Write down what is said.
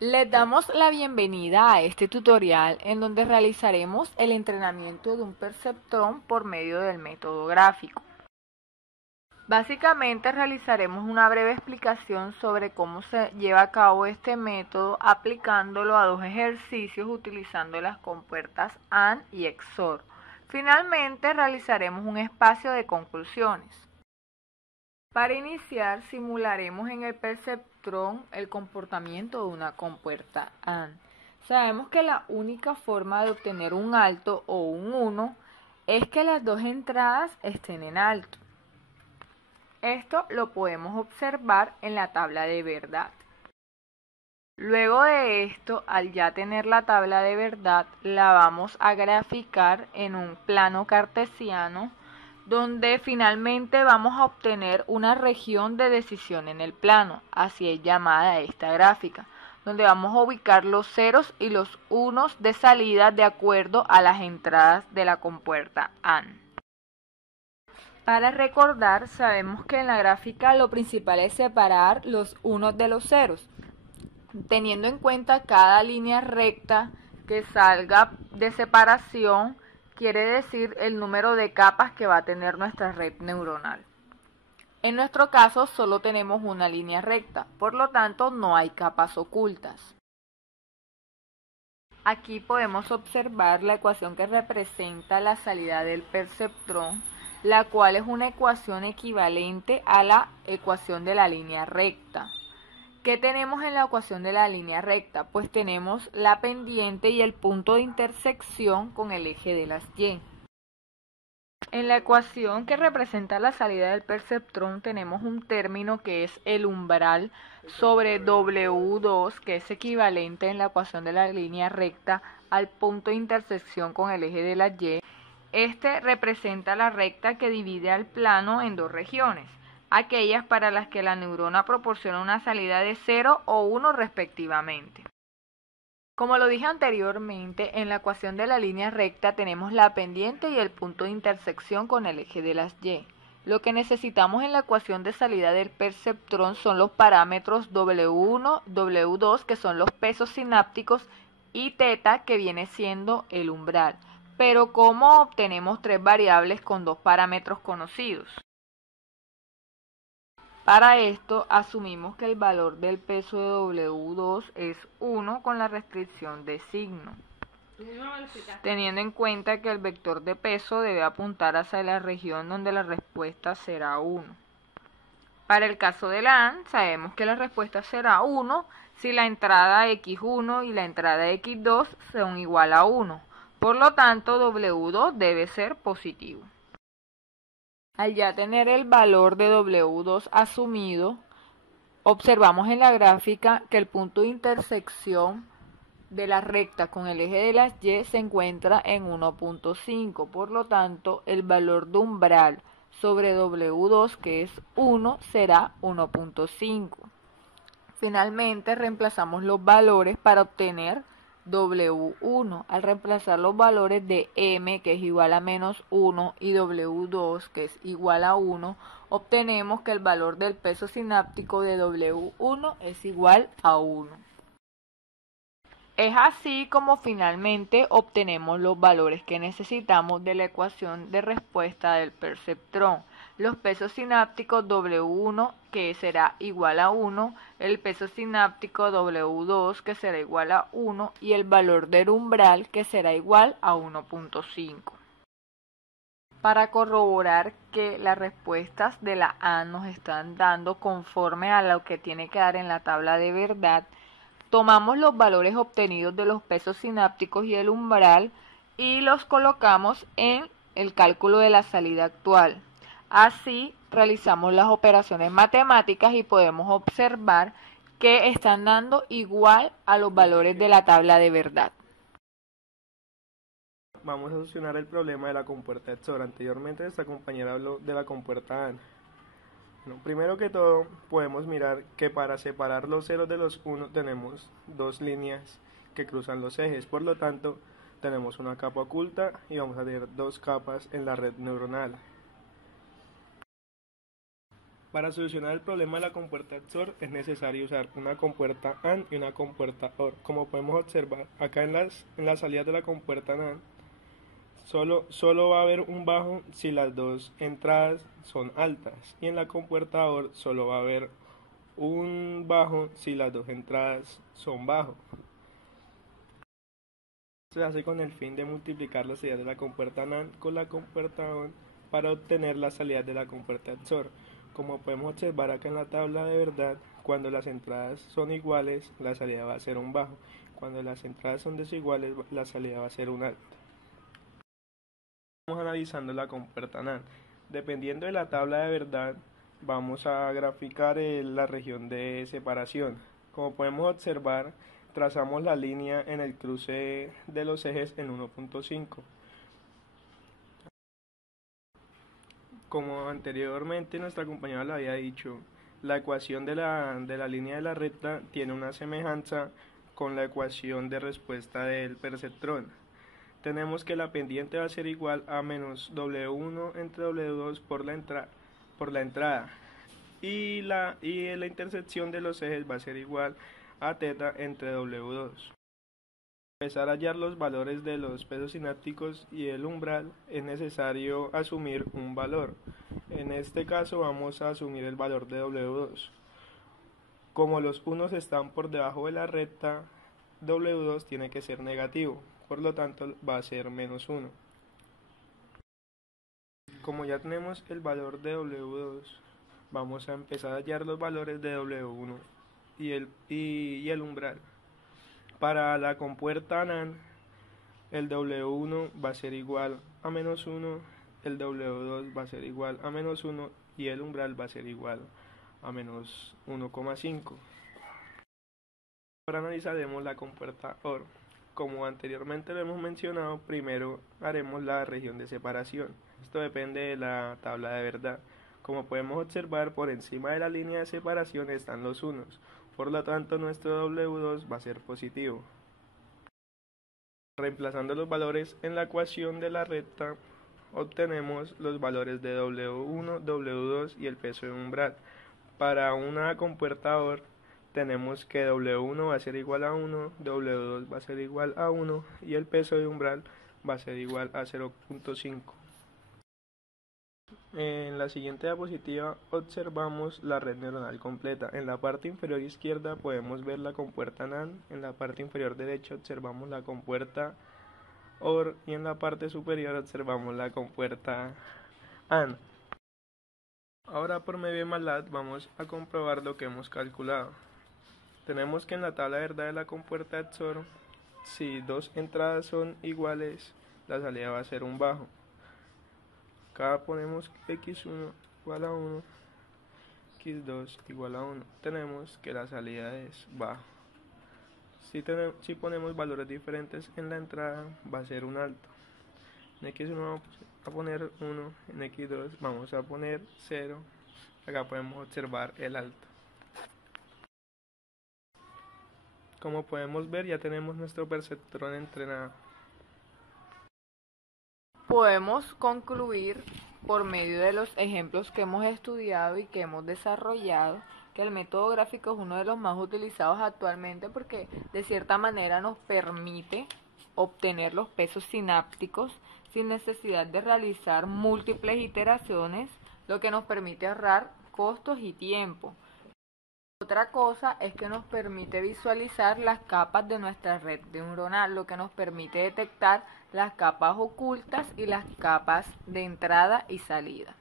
Les damos la bienvenida a este tutorial en donde realizaremos el entrenamiento de un perceptrón por medio del método gráfico. Básicamente realizaremos una breve explicación sobre cómo se lleva a cabo este método aplicándolo a dos ejercicios utilizando las compuertas AND y XOR. Finalmente realizaremos un espacio de conclusiones. Para iniciar, simularemos en el perceptrón el comportamiento de una compuerta AND. Sabemos que la única forma de obtener un alto o un 1 es que las dos entradas estén en alto. Esto lo podemos observar en la tabla de verdad. Luego de esto, al ya tener la tabla de verdad, la vamos a graficar en un plano cartesiano donde finalmente vamos a obtener una región de decisión en el plano, así es llamada esta gráfica, donde vamos a ubicar los ceros y los unos de salida de acuerdo a las entradas de la compuerta AND. Para recordar, sabemos que en la gráfica lo principal es separar los unos de los ceros, teniendo en cuenta cada línea recta que salga de separación quiere decir el número de capas que va a tener nuestra red neuronal. En nuestro caso solo tenemos una línea recta, por lo tanto no hay capas ocultas. Aquí podemos observar la ecuación que representa la salida del perceptrón, la cual es una ecuación equivalente a la ecuación de la línea recta. ¿Qué tenemos en la ecuación de la línea recta? Pues tenemos la pendiente y el punto de intersección con el eje de las Y. En la ecuación que representa la salida del perceptrón tenemos un término que es el umbral sobre W2, que es equivalente en la ecuación de la línea recta al punto de intersección con el eje de la Y. Este representa la recta que divide al plano en dos regiones, aquellas para las que la neurona proporciona una salida de 0 o 1 respectivamente. Como lo dije anteriormente, en la ecuación de la línea recta tenemos la pendiente y el punto de intersección con el eje de las Y. Lo que necesitamos en la ecuación de salida del perceptrón son los parámetros W1, W2, que son los pesos sinápticos, y θ, que viene siendo el umbral. Pero ¿cómo obtenemos tres variables con dos parámetros conocidos? Para esto asumimos que el valor del peso de W2 es 1 con la restricción de signo, teniendo en cuenta que el vector de peso debe apuntar hacia la región donde la respuesta será 1. Para el caso de la AND, sabemos que la respuesta será 1 si la entrada x1 y la entrada x2 son igual a 1. Por lo tanto, W2 debe ser positivo. Al ya tener el valor de W2 asumido, observamos en la gráfica que el punto de intersección de la recta con el eje de las Y se encuentra en 1.5, por lo tanto el valor de umbral sobre W2, que es 1, será 1.5. Finalmente reemplazamos los valores para obtener W1. Al reemplazar los valores de M, que es igual a menos 1, y W2, que es igual a 1, obtenemos que el valor del peso sináptico de W1 es igual a 1. Es así como finalmente obtenemos los valores que necesitamos de la ecuación de respuesta del perceptrón. Los pesos sinápticos W1, que será igual a 1, el peso sináptico W2, que será igual a 1, y el valor del umbral, que será igual a 1.5. Para corroborar que las respuestas de la A nos están dando conforme a lo que tiene que dar en la tabla de verdad, tomamos los valores obtenidos de los pesos sinápticos y el umbral y los colocamos en el cálculo de la salida actual. Así realizamos las operaciones matemáticas y podemos observar que están dando igual a los valores de la tabla de verdad. Vamos a solucionar el problema de la compuerta XOR. Anteriormente esta compañera habló de la compuerta AND. Bueno, primero que todo podemos mirar que para separar los ceros de los 1 tenemos dos líneas que cruzan los ejes, por lo tanto tenemos una capa oculta y vamos a tener dos capas en la red neuronal. Para solucionar el problema de la compuerta XOR es necesario usar una compuerta AND y una compuerta OR. Como podemos observar, acá en las salidas de la compuerta NAND solo va a haber un bajo si las dos entradas son altas, y en la compuerta OR solo va a haber un bajo si las dos entradas son bajos. Se hace con el fin de multiplicar las salidas de la compuerta NAND con la compuerta OR para obtener las salidas de la compuerta XOR. Como podemos observar acá en la tabla de verdad, cuando las entradas son iguales, la salida va a ser un bajo. Cuando las entradas son desiguales, la salida va a ser un alto. Estamos analizando la compuerta NAND. Dependiendo de la tabla de verdad, vamos a graficar la región de separación. Como podemos observar, trazamos la línea en el cruce de los ejes en 1.5. Como anteriormente nuestra compañera lo había dicho, la ecuación de la línea de la recta tiene una semejanza con la ecuación de respuesta del perceptrón. Tenemos que la pendiente va a ser igual a menos W1 entre W2 por la entrada, y la intersección de los ejes va a ser igual a θ entre W2. Para empezar a hallar los valores de los pesos sinápticos y el umbral es necesario asumir un valor. En este caso vamos a asumir el valor de W2. Como los unos están por debajo de la recta, W2 tiene que ser negativo, por lo tanto va a ser menos 1. Como ya tenemos el valor de W2, vamos a empezar a hallar los valores de W1 y el umbral. Para la compuerta NAND, el W1 va a ser igual a menos 1, el W2 va a ser igual a menos 1 y el umbral va a ser igual a menos 1,5. Ahora analizaremos la compuerta OR. Como anteriormente lo hemos mencionado, primero haremos la región de separación. Esto depende de la tabla de verdad. Como podemos observar, por encima de la línea de separación están los unos. Por lo tanto, nuestro W2 va a ser positivo. Reemplazando los valores en la ecuación de la recta, obtenemos los valores de W1, W2 y el peso de umbral. Para una compuerta OR, tenemos que W1 va a ser igual a 1, W2 va a ser igual a 1 y el peso de umbral va a ser igual a 0.5. En la siguiente diapositiva observamos la red neuronal completa. En la parte inferior izquierda podemos ver la compuerta NAND, en la parte inferior derecha observamos la compuerta OR y en la parte superior observamos la compuerta AND. Ahora por medio de MATLAB vamos a comprobar lo que hemos calculado. Tenemos que en la tabla de verdad de la compuerta XOR, si dos entradas son iguales, la salida va a ser un bajo. Acá ponemos x1 igual a 1, x2 igual a 1. Tenemos que la salida es bajo. Si ponemos valores diferentes en la entrada, va a ser un alto. En x1 vamos a poner 1, en x2 vamos a poner 0. Acá podemos observar el alto. Como podemos ver, ya tenemos nuestro perceptrón entrenado. Podemos concluir por medio de los ejemplos que hemos estudiado y que hemos desarrollado que el método gráfico es uno de los más utilizados actualmente porque de cierta manera nos permite obtener los pesos sinápticos sin necesidad de realizar múltiples iteraciones, lo que nos permite ahorrar costos y tiempo. Otra cosa es que nos permite visualizar las capas de nuestra red neuronal, lo que nos permite detectar las capas ocultas y las capas de entrada y salida.